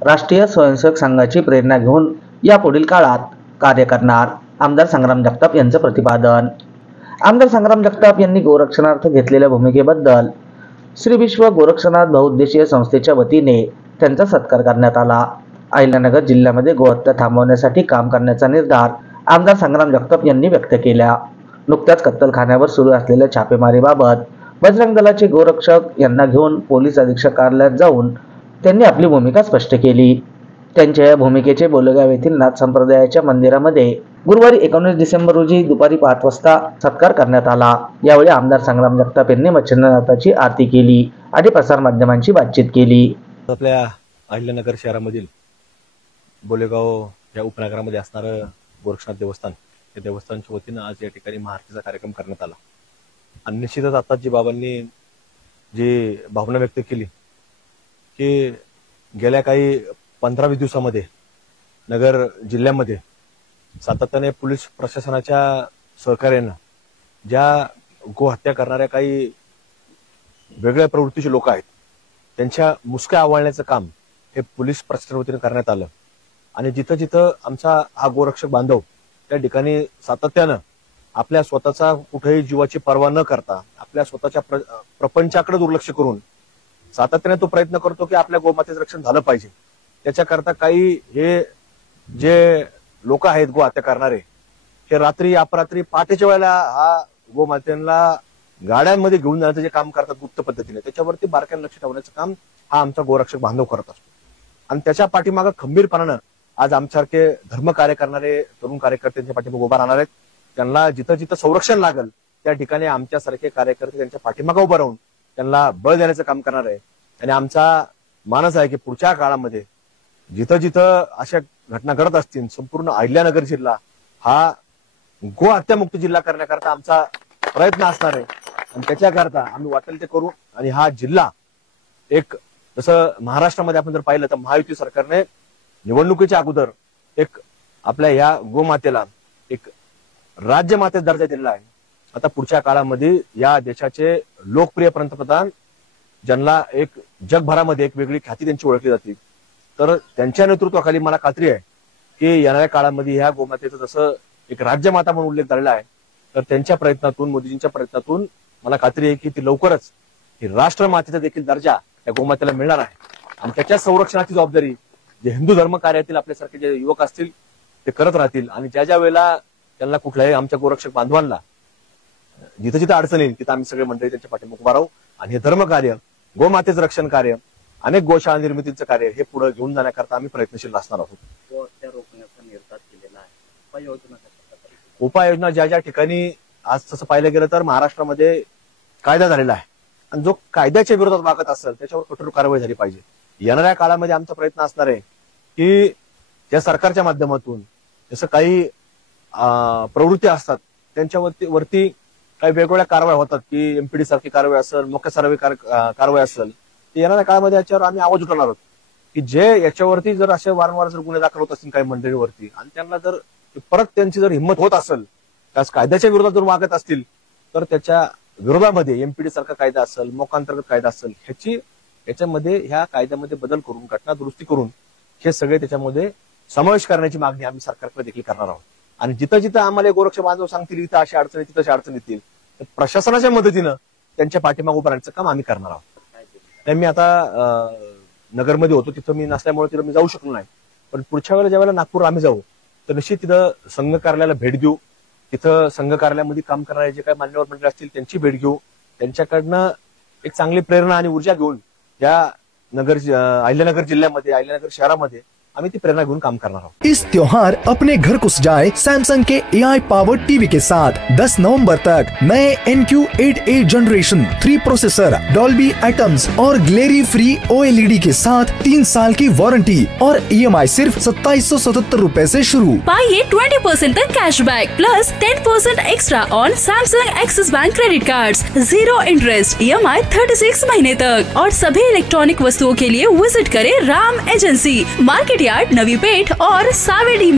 राष्ट्रीय स्वयंसेवक संघाची प्रेरणा घेऊन यापुढील काळात कार्य करणार, आमदार संग्राम जगताप यांचं प्रतिपादन. आमदार संग्राम जगताप यांनी गोरक्षणार्थ घेतलेल्या भूमिकेबद्दल श्री विश्व गोरक्षनाथ बहुउद्देशीय संस्थेच्या वतीने त्यांचा सत्कार करण्यात आला. अहिल्यानगर जिल्ह्यामध्ये गोहत्या थांबवण्यासाठी काम करण्याचा निर्धार आमदार संग्राम जगताप यांनी व्यक्त केला. नुकत्याच कत्तलखान्यावर सुरू असलेल्या छापेमारीबाबत बजरंग दलाचे गोरक्षक यांना घेऊन पोलीस अधीक्षक कार्यालयात जाऊन त्यांनी आपली भूमिका स्पष्ट केली. त्यांच्या या भूमिकेचे बोलेगाव येथील नाथ संप्रदायाच्या मंदिरामध्ये गुरुवारी 19 डिसेंबर रोजी दुपारी 5 वाजता सत्कार करण्यात आला. यावेळी आमदार संग्राम जगताप यांनी मच्छिंद्रनाथाची आरती केली आणि प्रसारमाध्यमांशी बातचीत केली. आपल्या अहिल्यानगर शहरामधील बोलेगाव या उपनगरामध्ये असणारं गोरक्षनाथ देवस्थान, या देवस्थानच्या वतीनं आज या ठिकाणी महाआरतीचा कार्यक्रम करण्यात आला. आणि निश्चितच आता जी बाबांनी जी भावना व्यक्त केली की गेल्या काही 15-20 दिवसामध्ये नगर जिल्ह्यामध्ये सातत्याने पोलीस प्रशासनाच्या सहकार्यानं ज्या गोहत्या करणाऱ्या काही वेगळ्या प्रवृत्तीचे लोक आहेत त्यांच्या मुसक्या आवळण्याचं काम हे पोलीस प्रशासनाच्या वतीने करण्यात आलं. आणि जिथं जिथं आमचा हा गोरक्षक बांधव त्या ठिकाणी सातत्यानं आपल्या स्वतःचा कुठेही जीवाची पर्वा न करता आपल्या स्वतःच्या प्रपंचाकडे दुर्लक्ष करून सातत्याने तो प्रयत्न करतो की आपल्या गोमातेचं रक्षण झालं पाहिजे. त्याच्याकरता काही हे जे लोक आहेत गोहत्या करणारे हे रात्री अपरात्री पहाटेच्या वेळेला हा गोमातेला गाड्यांमध्ये घेऊन जाण्याचं जे काम करतात गुप्त पद्धतीने, त्याच्यावरती बारकाईने लक्ष ठेवण्याचं काम हा आमचा गोरक्षक बांधव करत असतो. आणि त्याच्या पाठीमागं खंबीरपणानं आज आमच्यासारखे धर्म कार्य करणारे तरुण कार्यकर्त्यांच्या पाठीमागे उभा राहणार आहेत. त्यांना जिथं जिथं संरक्षण लागेल त्या ठिकाणी आमच्यासारखे कार्यकर्ते त्यांच्या पाठीमागे उभं राहून त्यांना बळ देण्याचं काम करणार आहे. आणि आमचा मानस आहे की पुढच्या काळामध्ये जिथं जिथं अशा घटना घडत असतील संपूर्ण अहिल्यानगर जिल्हा हा गोहत्यामुक्त जिल्हा करण्याकरता आमचा प्रयत्न असणार आहे. आणि त्याच्याकरता आम्ही वाटेल ते करू. आणि हा जिल्हा एक जसं महाराष्ट्रामध्ये आपण जर पाहिलं तर महायुती सरकारने निवडणुकीच्या अगोदर एक आपल्या या गोमातेला एक राज्यमातेचा दर्जा दिलेला आहे. आता पुढच्या काळामध्ये या देशाचे लोकप्रिय पंतप्रधान ज्यांना एक जगभरामध्ये एक वेगळी ख्याती त्यांची ओळखली जाते, तर त्यांच्या नेतृत्वाखाली मला खात्री आहे की येणाऱ्या काळामध्ये ह्या गोमातेचं जसं एक राज्यमाता म्हणून उल्लेख झालेला आहे, तर त्यांच्या प्रयत्नातून मोदीजींच्या प्रयत्नातून मला खात्री आहे की ती लवकरच ही राष्ट्रमातेचा देखील दर्जा या गोमातेला मिळणार आहे. आणि त्याच्या संरक्षणाची जबाबदारी जे हिंदू धर्म कार्यातील आपल्यासारखे जे युवक असतील ते करत राहतील. आणि ज्या ज्या वेळेला त्यांना कुठल्याही आमच्या गोरक्षक बांधवांना जिथं जिथं अडचण येईल तिथं आम्ही सगळे मंडळी त्यांच्या पाठीमागे उभा राहू. आणि हे धर्म कार्य, गोमातेचं रक्षण कार्य, अनेक गोशाळा निर्मितीचं कार्य हे पुढे घेऊन जाण्याकरता आम्ही प्रयत्नशील असणार आहोत. रोखण्याचा निर्धार केलेला आहे. उपाययोजना ज्या ज्या ठिकाणी आज तसं पाहिलं गेलं तर महाराष्ट्रामध्ये कायदा झालेला आहे आणि जो कायद्याच्या विरोधात वागत असेल त्याच्यावर कठोर कारवाई झाली पाहिजे. येणाऱ्या काळामध्ये आमचा प्रयत्न असणार आहे की या सरकारच्या माध्यमातून जसं काही प्रवृत्ती असतात त्यांच्यावरती काही वेगवेगळ्या कारवाई होतात की एमपीडी सारखी कारवाई असेल, मोक्या सारखी कारवाई असेल, येणाऱ्या काळामध्ये याच्यावर आम्ही आवाज उठवणार आहोत की जे याच्यावरती जर असे वारंवार जर गुन्हे दाखल होत असतील काही मंडळीवरती आणि त्यांना जर परत त्यांची जर हिंमत होत असेल त्यास कायद्याच्या विरोधात जर वागत असतील तर त्याच्या विरोधामध्ये एमपीडी सारखा कायदा असेल, मोक्कांतर्गत कायदा असेल, याच्यामध्ये ह्या कायद्यामध्ये बदल करून घटना दुरुस्ती करून हे सगळे त्याच्यामध्ये समावेश करण्याची मागणी आम्ही सरकारकडे देखील करणार आहोत. आणि जिथं जिथं आम्हाला गोरक्षक बांधव सांगतील इथं अशी अडचणी तिथं अशी अडचण येतील तर प्रशासनाच्या मदतीनं त्यांच्या पाठीमागे उभं राहण्याचं काम आम्ही करणार आहोत. मी आता नगरमध्ये होतो तिथं मी नसल्यामुळे तिथं मी जाऊ शकलो नाही, पण पुढच्या वेळेला ज्यावेळेला नागपूर आम्ही जाऊ तर निश्चित तिथं संघ कार्यालयाला भेट देऊ. तिथं संघ कार्यालयामध्ये काम करणारे जे काही मान्यवर मंडळी असतील त्यांची भेट घेऊ. त्यांच्याकडनं एक चांगली प्रेरणा आणि ऊर्जा घेऊन या अहिल्यानगर जिल्ह्यामध्ये, अहिल्यानगर शहरामध्ये आम्ही ती प्रेरणा घेऊन काम करणार आहोत. इस त्योहार अपने घर को सजाए सैमसंग के AI पावर्ड टीवी के साथ 10 नवंबर तक नए NQ8A generation 3 processor, Dolby atoms और ग्लेरी फ्री OLED के साथ 3 साल की वारंटी और EMI सिर्फ 2777 रुपए से शुरू. पाइए 20% तक cashback plus 10% extra on Samsung axis bank credit cards, 0 interest, EMI 36 महीने तक. और सभी इलेक्ट्रॉनिक वस्तुओं के लिए विजिट करें Ram agency, market yard, Navi Peth और सावेडी.